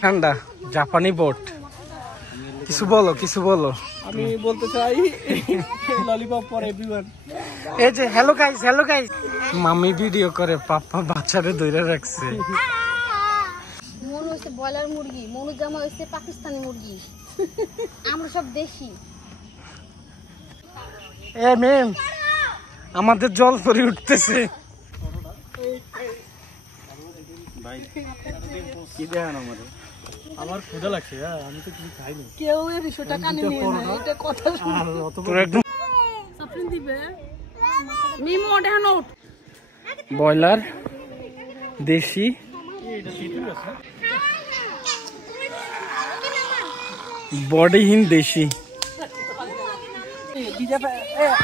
ঠান্ডা জাপানি বোট কিছু বলো আমি বলতে চাই ললিপপ ফর এভরিওয়ান। এই যে হ্যালো গাইস মাম্মি ভিডিও করে পাপা বাচ্চাদের ধরে রাখছে। মনু হচ্ছে ব্রয়লার মুরগি, মনু জামা হচ্ছে পাকিস্তানি মুরগি, আমরা সব দেশি। এ মেম আমাদের জল পরে উঠতেছে। আমার ক্ষুধা লাগছে, আমি তো কিছু খাইনি। কেউ 200 টাকা নিয়ে না, এটা কথা সাফরিন দিবে মিমো ওটা নোট। ব্রয়লার দেশি বডিহীন দেশি।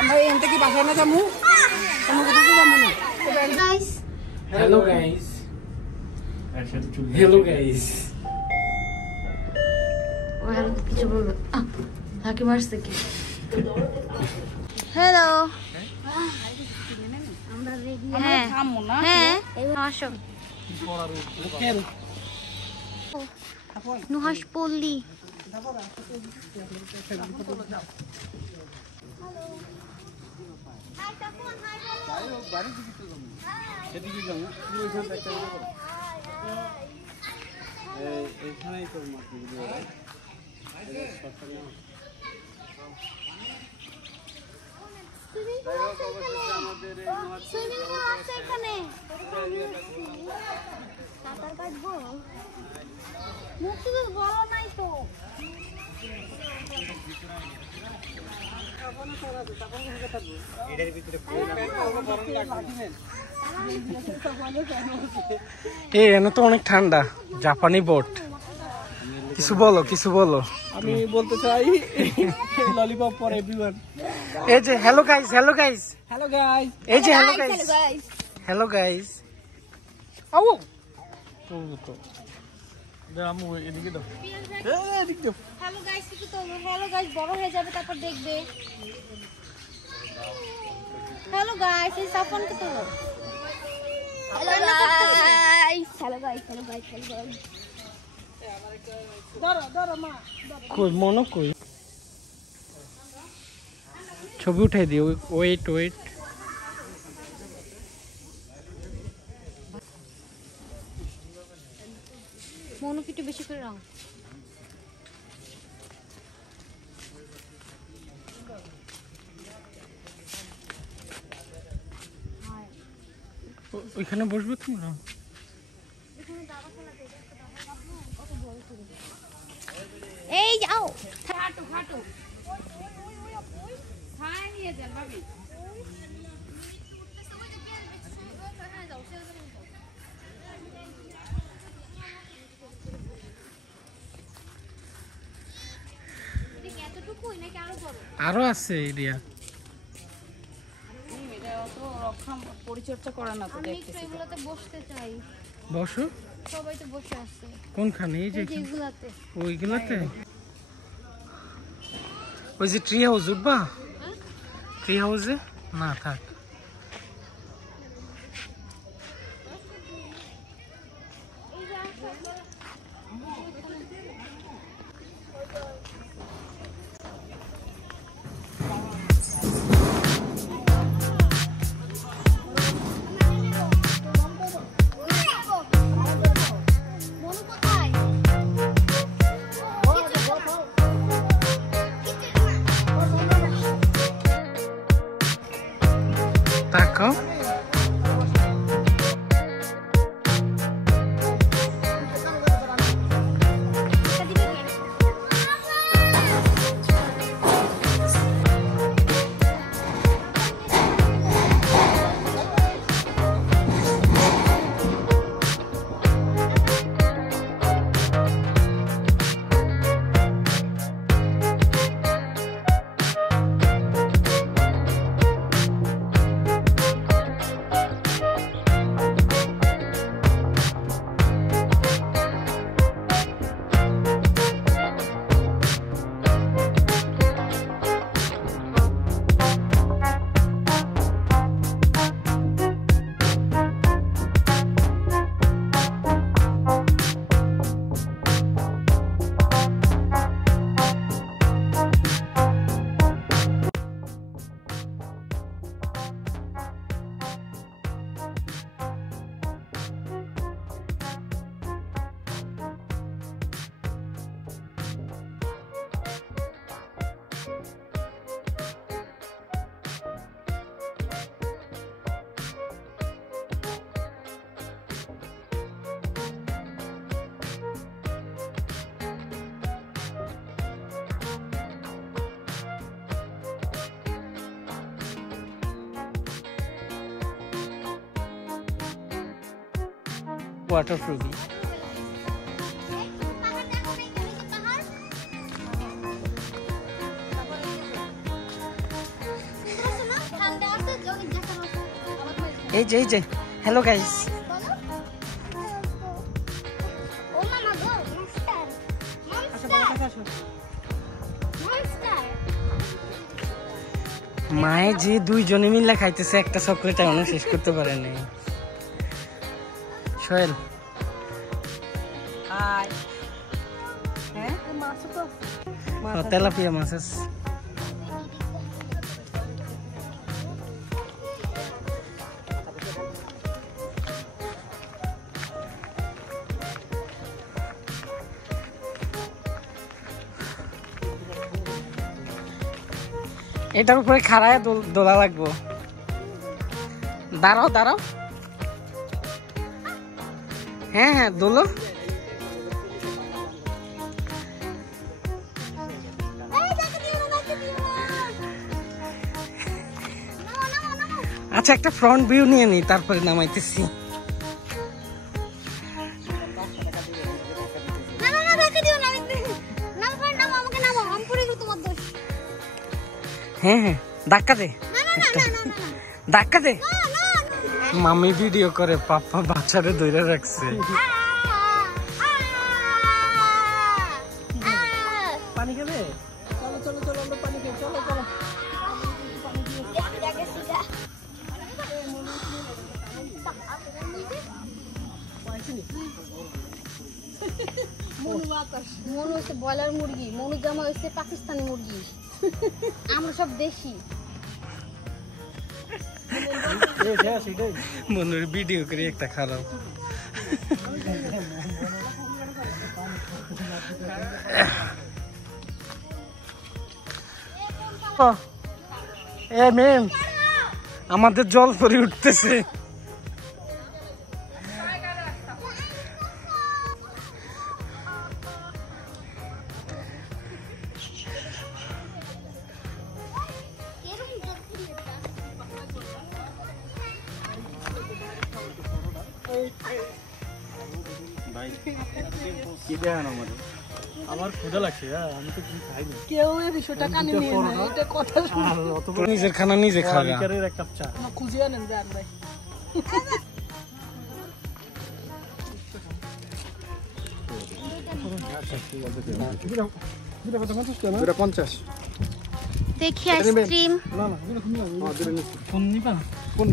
আমরা এনতে কি বাসায় না যামু, কোনো কিছু যামু না। গাইস হ্যালো গাইস ওরা কিছু বলবে, হাকি মারছে কি? হ্যালো আমরা রেডি। হ্যাঁ থামো না, হ্যাঁ আসো। নুহাস পল্লী এনে তো অনেক ঠান্ডা জাপানি বোট। কিছু বলো আমি বলতে চাই ললিপপ ফর এভরিওয়ান। এই যে হ্যালো গাইস হ্যালো গাইস, এই যে হ্যালো গাইস আও তো দামু এদিকে দাও, এদিকে দাও। হ্যালো গাইস কি তো হ্যালো গাইস বড় হয়ে যাবে তারপর দেখবে। হ্যালো গাইস এই সাফন কি তো হ্যালো গাইস ধরো মা, কই মনো কই ছবি উঠাই দিও। ওয়েট মনু কি একটু বেশি করে রাও। ওইখানে বসবে তোমরা। এই যাও খাটো খায় নিয়ে যান ভাবি। আরো আছে এরিয়া। এটা অত রক্ষা পরিচর্যা করে না তো, আমি দেখতেছি একটু এগুলোতে বসতে চাই। বসো সবাই তো বসে আছে কোনখানে? এই যে এগুলাতে। ওইগুলাতে ওই যে ট্রি হাউস উঠবা? ট্রি হাউসে না থাক। তাকাও ওয়াটারপ্রুফি। এই যে হ্যালো গাইস, মায়ে যে দুইজনে মিলে খাইতেছে একটা চকলেট এখনো শেষ করতে পারেনি। সোহেল তেলাপিয়া মাছ আছে। এটার উপরে খাড়ায় দোলা লাগবো। দাঁড়াও দাঁড়াও, হ্যাঁ দোলো। আচ্ছা একটা ফ্রন্ট ভিউ নিয়ে নি, তারপরে নামাইতেছি। হ্যাঁ ধাক্কা দে, ধাক্কা দে। মামি ভিডিও করে, পাপা বাচ্চারে ধরে রাখছে। পানি খাবে? চলো চলো চলো, আমরা পানি খাই, চলো চলো। মনু হচ্ছে ব্রয়লার মুরগি, মনু জামা হচ্ছে পাকিস্তানি মুরগি, আমরা সব দেশি। মনুর ভিডিও করে একটা খারাপ। এ মেম, আমাদের জল পরে উঠতেছে। আমার ক্ষুধা লাগছে, আমি তো কিছু খাইনি। কেউ এই বিষয়টা কানে নিয়ে না, এটা কথা শুনে নিজের খানা নিজে খাবে। এক কাপ চা খুঁজে আনেন যান ভাই। দেখি আইসক্রিম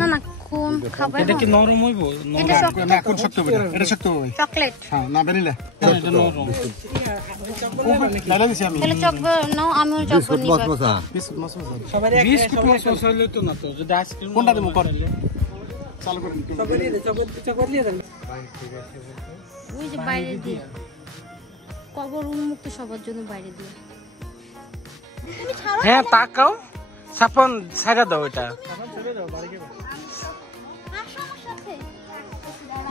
না না কোন খাবার? এটা কি নরম হইব? এটা না কোন শক্ত হবে, এটা শক্ত হবে। চকলেট। হ্যাঁ না ভ্যানিলা। এটা নরম। লাইলা দিছি আমি। তাহলে চকলেট নাও, আমিও চকলেট নিব। বিস্কুট মশলা। বিস্কুট মশলা হইলে তো না তো, যদি আইসক্রিম কোনটা দেবো কর। চালু করে দিতে। চকলেট দিয়ে দেন। ওই যে বাইরে দিয়ে কবর উন্মুক্ত সবার জন্য বাইরে দিয়ে। তুমি ছাড়ো। হ্যাঁ তাকাও, সাপন ছাইড়া দাও এটা। আসো আমার সাথে।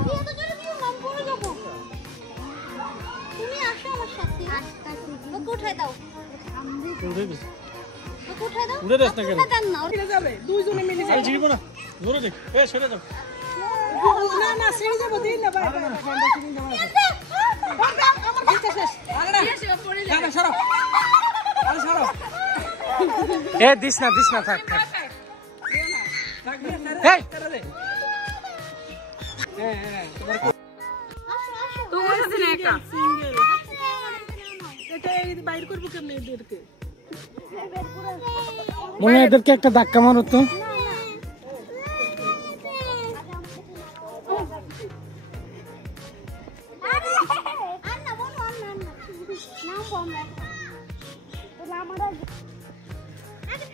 দিয়ে তো জোরে দিও না, পড়ে যাব। তুমি আসো আমার সাথে। ওকে উঠাই দাও। ওকে উঠাই দাও। উঠে যাস না কেন? দেন না, ছেড়ে যাবে, দুইজনে মিলে যাবে। ঝিড়বো না, ধরে দেখ। এ সরে যাও। না না ছেড়ে যাবো, দিন না ভাই। আমার খেতে শেষ। আগড়া দাদা সরো, আরে সরো। এ দিস না থাক থাক। এই তোমার সাথে না একা। এটা এই বাইর করব কেমনে এদেরকে? মনে হয় এদেরকে একটা ধাক্কা মারো তো।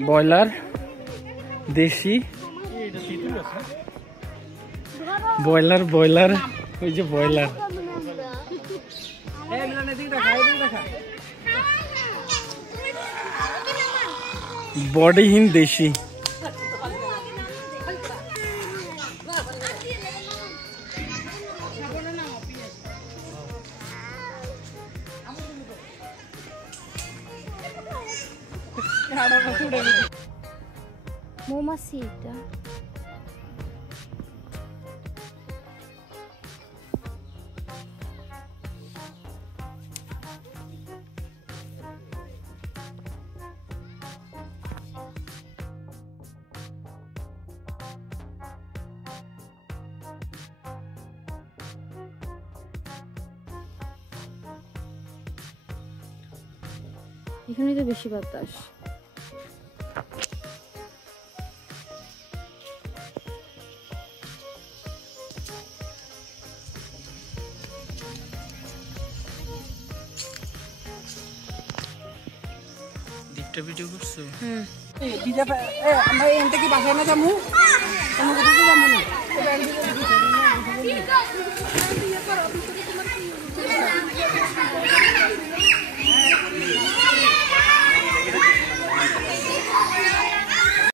ব্রয়লার দেশি, ব্রয়লার ওই যে ব্রয়লার। বডিহীন দেশি। মৌমাছি এটা। এখানে তো বেশি বাতাস। দ্বীপটা ভিডিও করছো? আমরা এখান থেকে বাসায় না যাবো, কোনো কোথাও যাবো না।